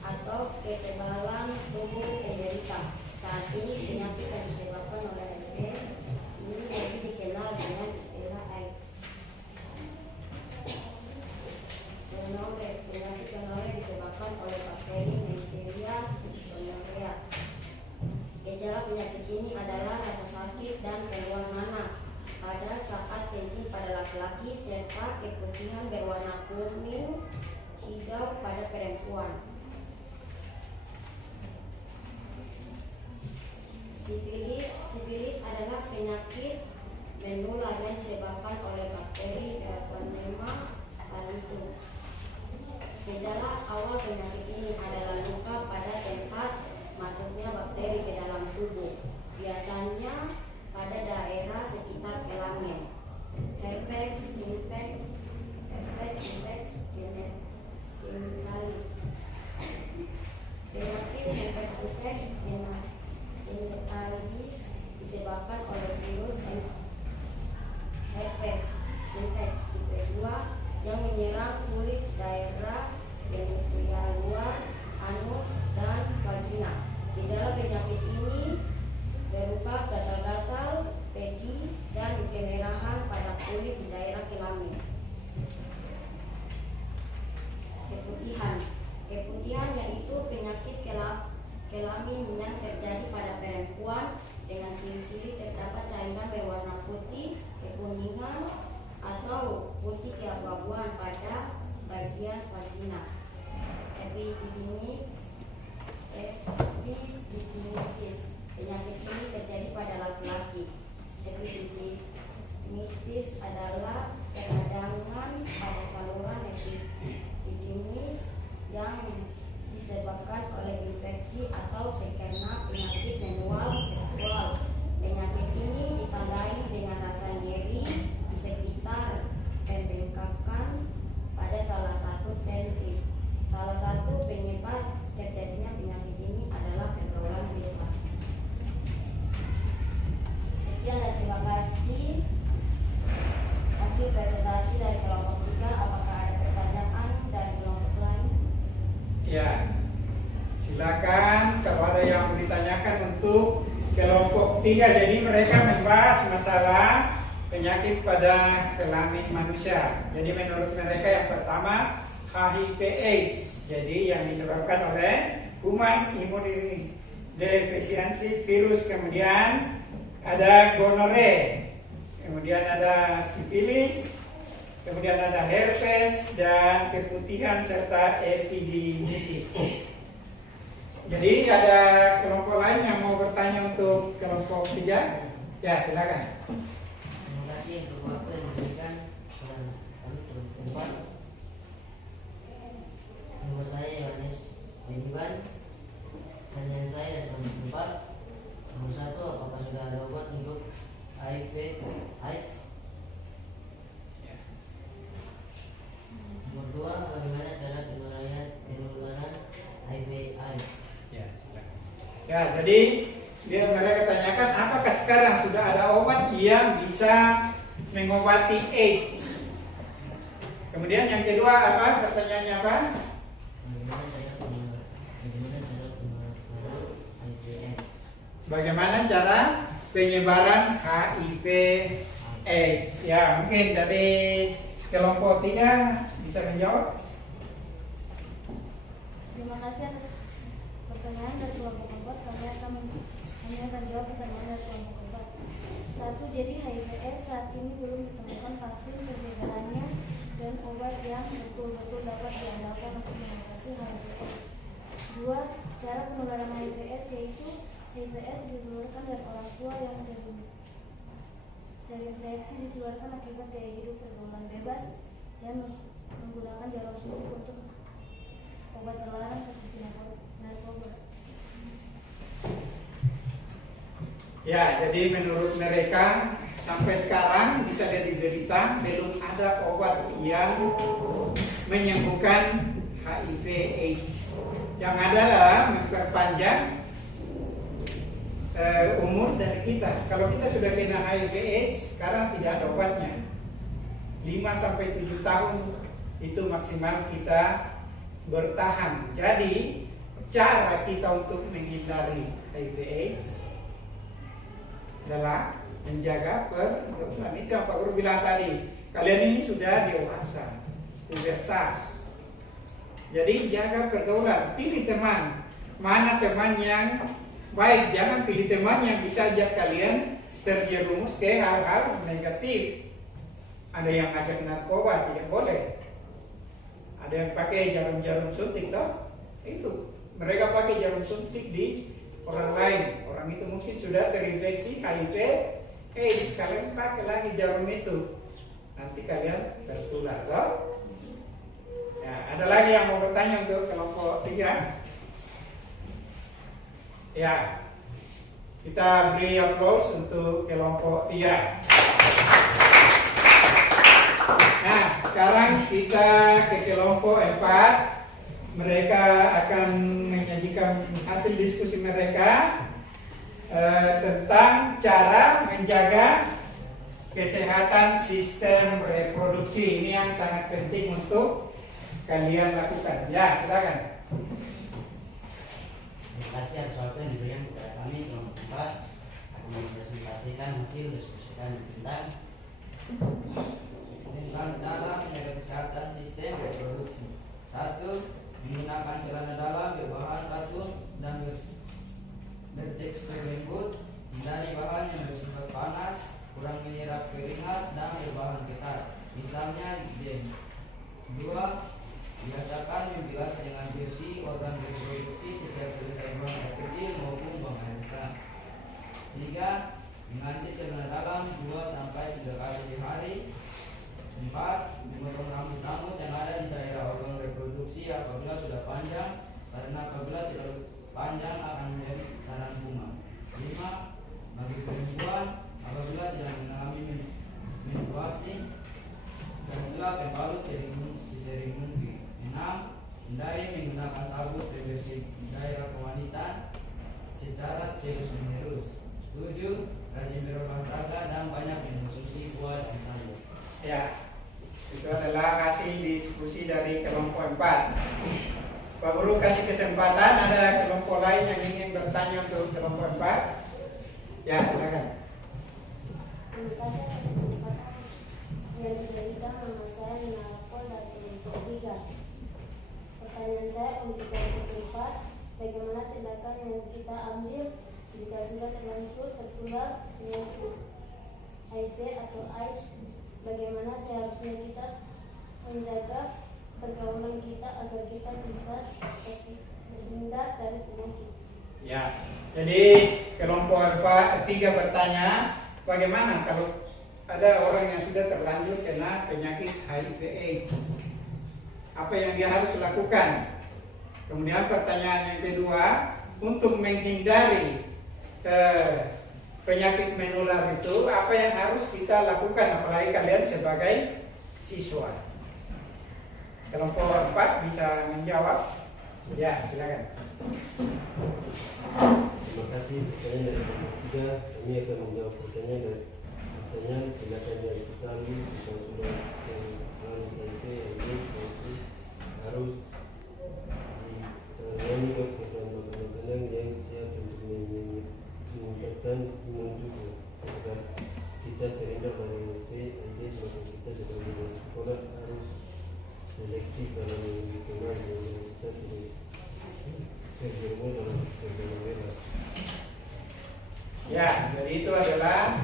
atau kekebalan tubuh penderita. Saat ini penyakit yang disebabkan oleh HIV ini lebih dikenal dengan istilah AIDS. Penyakit gonorrea disebabkan oleh bakteri Neisseria gonorrhea. Gejala penyakit ini adalah rasa sakit dan keluhan nanah pada saat kencing pada laki-laki serta keputihan berwarna kuning hijau pada perempuan. Sifilis adalah penyakit menular yang disebabkan oleh bakteri Treponema pallidum. Gejala awal penyakit ini adalah luka pada tempat masuknya bakteri ke dalam tubuh, biasanya pada daerah sekitar kelamin. Herpes simplex genitalis. Penyakit herpes simplex genitalis disebabkan oleh virus herpes simplex tipe 2 yang menyerang kulit daerah genital luar, anus, dan vagina. Gejala penyakit ini berupa gatal-gatal, pedi, dan kemerahan pada kulit di daerah kelamin. kemaluan pada bagian vagina. Epididymitis. Penyakit ini terjadi pada laki-laki. Epididymitis adalah peradangan pada saluran epididymis yang disebabkan oleh infeksi atau terkena penyakit menstrual seksual. Penyakit ini ditandai dengan rasa nyeri di sekitar pembengkakan pada salah satu pelvis. Salah satu penyebab terjadinya penyakit ini adalah pergaulan bebas. Sekian dan terima kasih hasil presentasi dari kelompok 3. Apakah ada pertanyaan dari kelompok lain? Ya, silakan kalau ada yang ditanyakan untuk kelompok 3. Jadi mereka membahas masalah penyakit pada kelamin manusia. Jadi menurut mereka yang pertama HIV/AIDS. Jadi yang disebabkan oleh kuman imunodefisiensi virus, kemudian ada gonore, kemudian ada sifilis, kemudian ada herpes dan keputihan serta epididymitis. Jadi ada kelompok lain yang mau bertanya untuk kelompok 3? Ya, silakan. Terima kasih untuk waktu yang diberikan dan kami tempat. Nama saya Yohanes Bediban. Pertanyaan saya dari tempat. Nomor 1, apakah sudah ada obat untuk HIV/AIDS? Nomor 2, bagaimana cara penularan HIV/AIDS? Ya, silakan. Ya, jadi mereka tanyakan apakah sekarang sudah ada obat yang bisa mengobati AIDS. Kemudian yang kedua apa? Pertanyaannya apa? Bagaimana cara penyebaran HIV/AIDS? Ya, mungkin dari kelompok 3 bisa menjawab. Terima kasih atas pertanyaan dari kelompok 4. Kami akan jawab pertanyaan dari kelompok 4. 1. Jadi HIV/AIDS saat ini belum ditemukan vaksin pencegahannya dan obat yang betul-betul dapat diandalkan untuk mengatasi HIV/AIDS. 2. Cara penularan HIV/AIDS yaitu HIV/AIDS ditularkan dari orang tua yang terinfeksi ditularkan akibat gaya hidup pergaulan bebas dan menggunakan jarum suntik untuk obat terlarang seperti narkoba. Ya, jadi menurut mereka sampai sekarang bisa lihat di berita belum ada obat yang menyembuhkan HIV/AIDS. Yang adalah memperpanjang umur dari kita. Kalau kita sudah kena HIV/AIDS, sekarang tidak ada obatnya. 5-7 tahun itu maksimal kita bertahan. Jadi cara kita untuk menghindari HIV/AIDS adalah menjaga pergaulan. Itu yang Pak Guru bilang tadi. Kalian ini sudah dewasa, pubertas. Jadi jaga pergaulan. Pilih teman. Mana teman yang baik, jangan pilih teman yang bisa ajak kalian terjerumus ke hal-hal negatif. Ada yang ajak narkoba, tidak boleh. Ada yang pakai jarum-jarum suntik, toh? Itu. Mereka pakai jarum suntik di orang lain. Orang itu mungkin sudah terinfeksi HIV/AIDS. Kalian pakai lagi jarum itu, nanti kalian tertular, toh? Ya, ada lagi yang mau bertanya untuk kelompok 3? Ya, kita beri aplaus untuk kelompok 3. Nah, sekarang kita ke kelompok 4. Mereka akan menyajikan hasil diskusi mereka tentang cara menjaga kesehatan sistem reproduksi. Ini yang sangat penting untuk kalian lakukan. Ya, silakan. Terima kasih atas waktu yang diberikan kepada kami kelompok 4 akan mempresentasikan hasil diskusi kami tentang cara menjaga kesehatan sistem reproduksi. 1. Menggunakan celana dalam berbahan katun dan bertekstur lembut, hindari bahan yang bersifat panas, kurang menyerap keringat dan berbahan ketat, misalnya jeans. Dua, biasakan membilas dengan bersih organ reproduksi setiap selesai buang air kecil maupun buang air besar. Tiga, mengganti celana dalam 2-3 kali sehari. 4. Memotong rambut yang ada di daerah organ reproduksi apabila sudah panjang, karena apabila terlalu panjang akan menjadi sarang kuman. 5. Bagi perempuan apabila sedang mengalami menstruasi, gantilah pembalut sesering mungkin. 6. Hindari menggunakan sabun pembersih daerah kewanita secara terus-menerus. 7. Rajin berolahraga dan banyak mengonsumsi buah dan sayur. Ya, itu adalah hasil diskusi dari kelompok 4. Pak Guru kasih kesempatan, ada kelompok lain yang ingin bertanya untuk kelompok 4. Ya, silakan. Terima kasih atas kesempatan yang diberikan. Nama saya Nina Lapol dari kelompok 3. Pertanyaan saya untuk kelompok 4, bagaimana tindakan yang kita ambil jika sudah terlanjur tertular penyakit HIV atau AIDS? Bagaimana seharusnya kita menjaga pergaulan kita agar kita bisa terhindar dari penyakit? Ya, jadi kelompok 3 bertanya, bagaimana kalau ada orang yang sudah terlanjur kena penyakit HIV/AIDS? Apa yang dia harus lakukan? Kemudian pertanyaan yang kedua, untuk menghindari penyakit menular itu, apa yang harus kita lakukan, apalagi kalian sebagai siswa? Kelompok 4 bisa menjawab? Ya, silakan. Terima kasih. Pertanyaan dari kelompok 3, kami akan menjawab pertanyaan tindakan yang kita ambil jika sudah mengalami HIV yaitu harus ditangani makanan yang sehat untuk meningkatkan imun tubuh agar kita terhindar dari HIV/AIDS. Maka kita sebagai sekolah harus selektif dalam lingkungan yang kita tidak terjerumus dalam pergaulan bebas. Ya, jadi itu adalah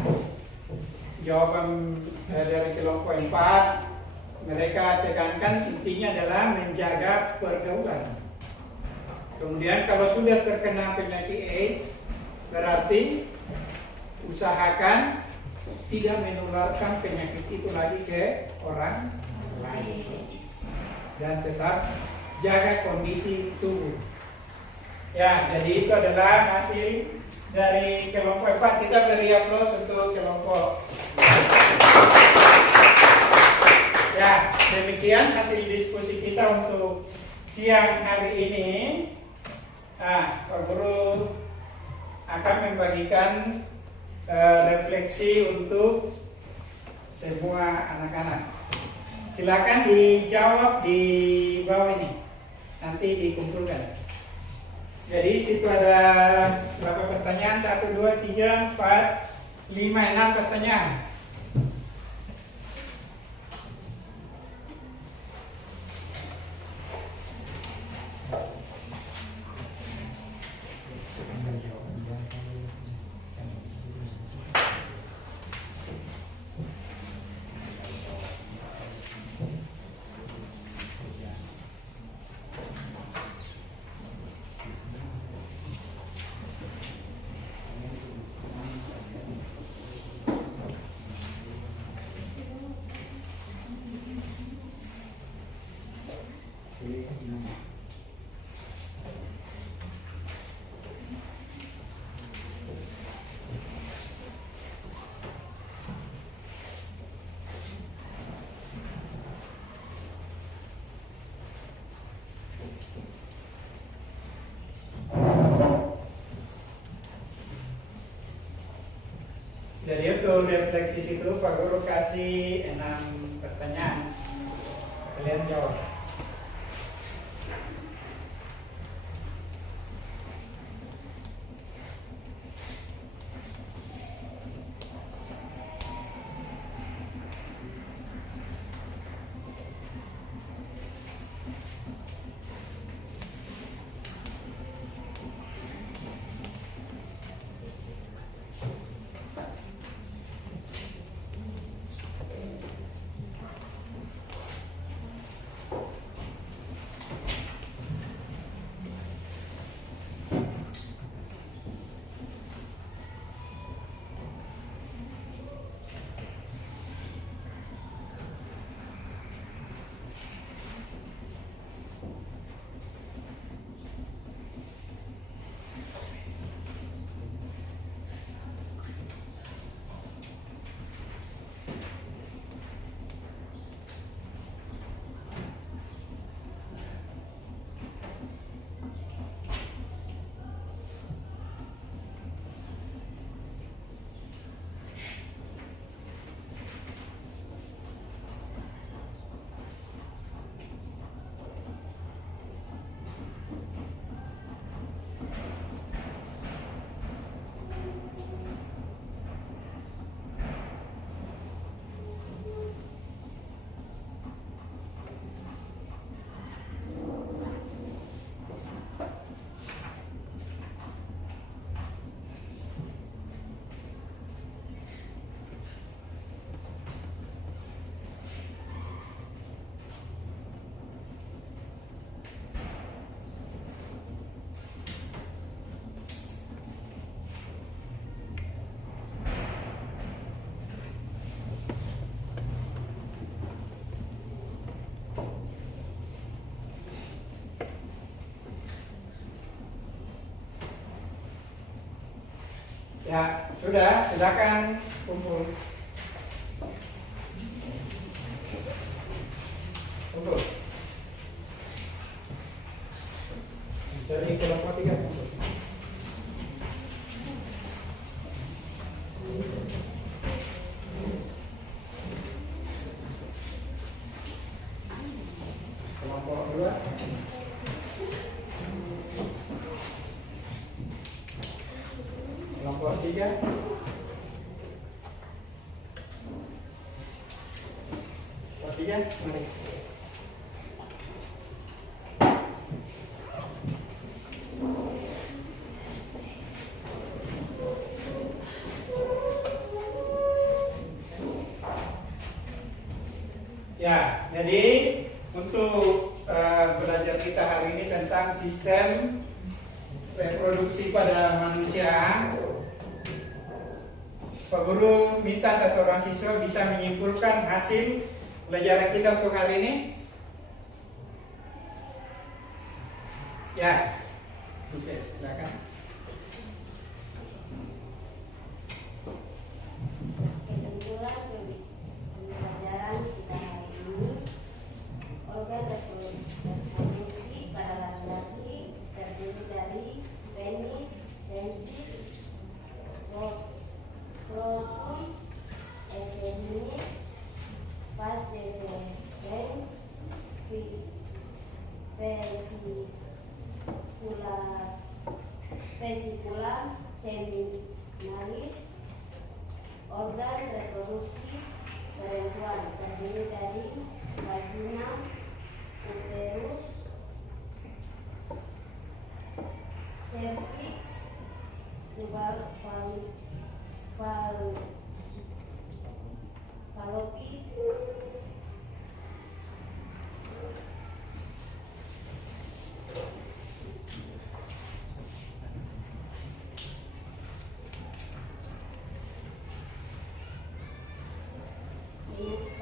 jawaban dari kelompok 4. Mereka tekankan intinya adalah menjaga pergaulan. Kemudian kalau sudah terkena penyakit AIDS, berarti usahakan tidak menularkan penyakit itu lagi ke orang lain. Dan tetap jaga kondisi tubuh. Ya, jadi itu adalah hasil dari kelompok 4. Kita beri aplaus untuk kelompok. Ya, demikian hasil diskusi kita untuk siang hari ini. Pak Guru akan membagikan refleksi untuk semua anak-anak. Silakan dijawab di bawah ini, nanti dikumpulkan. Jadi situ ada berapa pertanyaan? 1, 2, 3, 4, 5, 6 pertanyaan. Jadi untuk refleksi situ Pak Guru kasih 6 pertanyaan. Kalian jawab. Ya, sudah, silakan kumpul. Kumpul. Jadi kelompok 3 kumpul. Kelompok 2. Kelompok 3. Kelompok 3, mari. Ya, jadi untuk belajar kita hari ini tentang sistem reproduksi pada manusia, Pak Guru minta satu orang siswa bisa menyimpulkan hasil pelajaran kita untuk hari ini. Ya, oke, silakan. Kesimpulan pelajaran kita hari ini, organ reproduksi pada laki-laki terdiri dari penis, testis, scrotum, epididymis, vas deferens, vesicula, seminalis. Organ reproduksi perempuan terdiri dari vagina, uterus, cervix, tubal fallopi,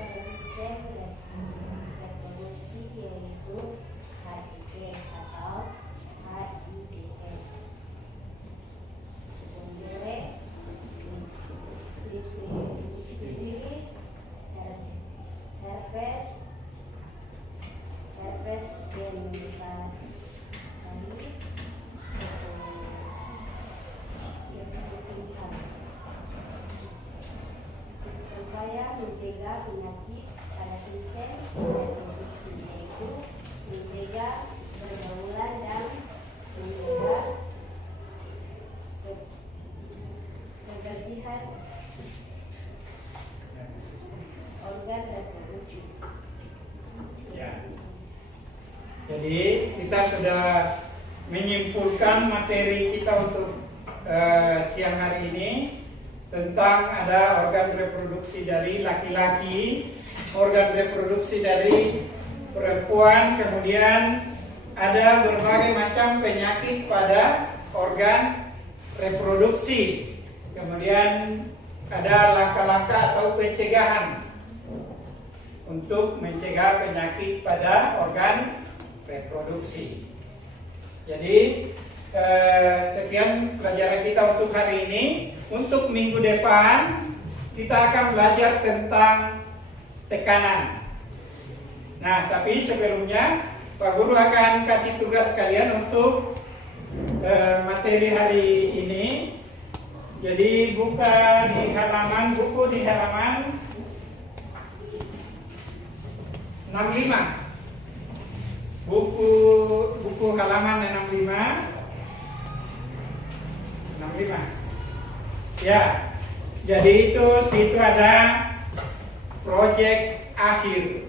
pada sistem reproduksi yaitu HIS atau HIDS. Kemudian sifilis, herpes genitalis, upaya mencegah penyakit pada sistem reproduksi yaitu mencegah pergaulan dan mencegah kebersihan organ reproduksi. Ya. Jadi kita sudah menyimpulkan materi kita untuk siang hari ini tentang ada organ reproduksi dari laki-laki, organ reproduksi dari perempuan, kemudian ada berbagai macam penyakit pada organ reproduksi, kemudian ada langkah-langkah atau pencegahan untuk mencegah penyakit pada organ reproduksi. Jadi sekian pelajaran kita untuk hari ini. Untuk minggu depan kita akan belajar tentang tekanan. Nah, tapi sebelumnya Pak Guru akan kasih tugas kalian untuk materi hari ini. Jadi buka di halaman buku di halaman 65. Buku halaman 65. Ya, jadi situ ada proyek akhir.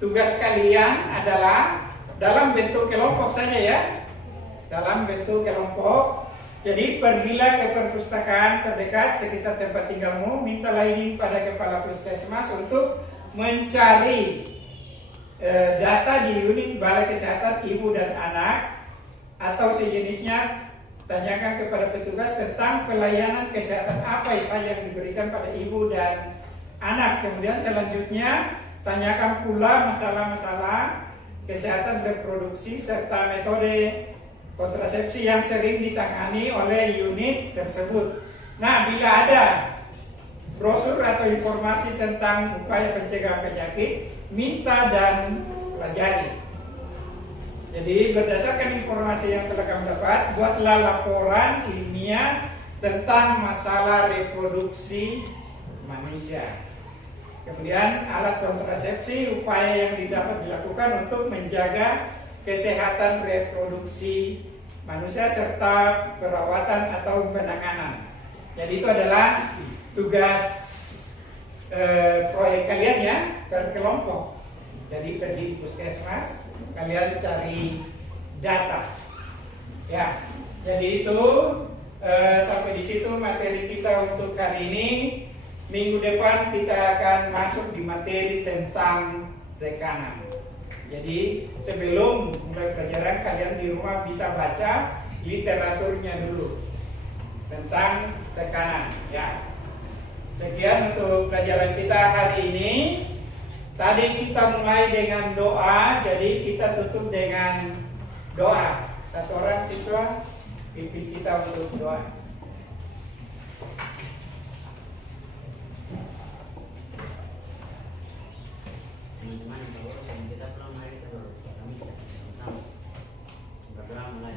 Tugas kalian adalah dalam bentuk kelompok saja ya. Dalam bentuk kelompok. Jadi pergilah ke perpustakaan terdekat sekitar tempat tinggalmu, mintalah izin pada kepala puskesmas untuk mencari data di unit Balai Kesehatan Ibu dan Anak atau sejenisnya. Tanyakan kepada petugas tentang pelayanan kesehatan apa saja yang diberikan pada ibu dan anak. Kemudian selanjutnya tanyakan pula masalah-masalah kesehatan reproduksi serta metode kontrasepsi yang sering ditangani oleh unit tersebut. Nah, bila ada brosur atau informasi tentang upaya pencegahan penyakit, minta dan pelajari. Jadi berdasarkan informasi yang telah kami dapat, buatlah laporan ilmiah tentang masalah reproduksi manusia. Kemudian alat kontrasepsi, upaya yang dapat dilakukan untuk menjaga kesehatan reproduksi manusia serta perawatan atau penanganan. Jadi itu adalah tugas proyek kalian ya, berkelompok. Jadi pergi puskesmas, kalian cari data. Ya, jadi itu sampai di situ materi kita untuk hari ini. Minggu depan kita akan masuk di materi tentang tekanan. Jadi sebelum mulai pelajaran, kalian di rumah bisa baca literaturnya dulu tentang tekanan. Ya. Sekian untuk pelajaran kita hari ini. Tadi kita mulai dengan doa, jadi kita tutup dengan doa. Satu orang siswa pimpin kita untuk doa. Teman-teman, kalau kita belum mulai, kita kami sama-sama. Kita belum mulai.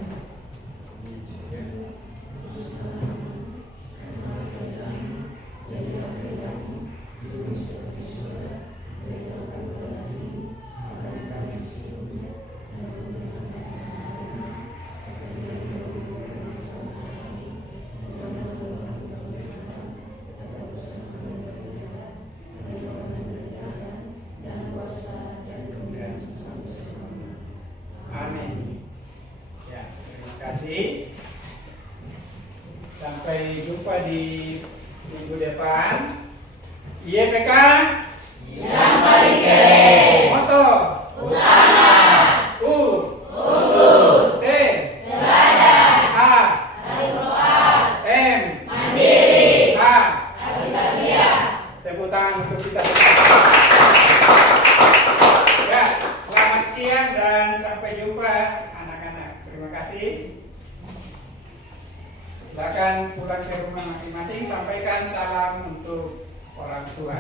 Amin. Ya, terima kasih. Sampai jumpa di minggu depan. IPK yang paling keren. Moto utama. U unggul. T teladan. A M mandiri. A tepuk tangan untuk kita. Ya, selamat siang dan sampai jumpa anak-anak. Terima kasih. Silakan pulang ke rumah masing-masing, sampaikan salam untuk orang tua.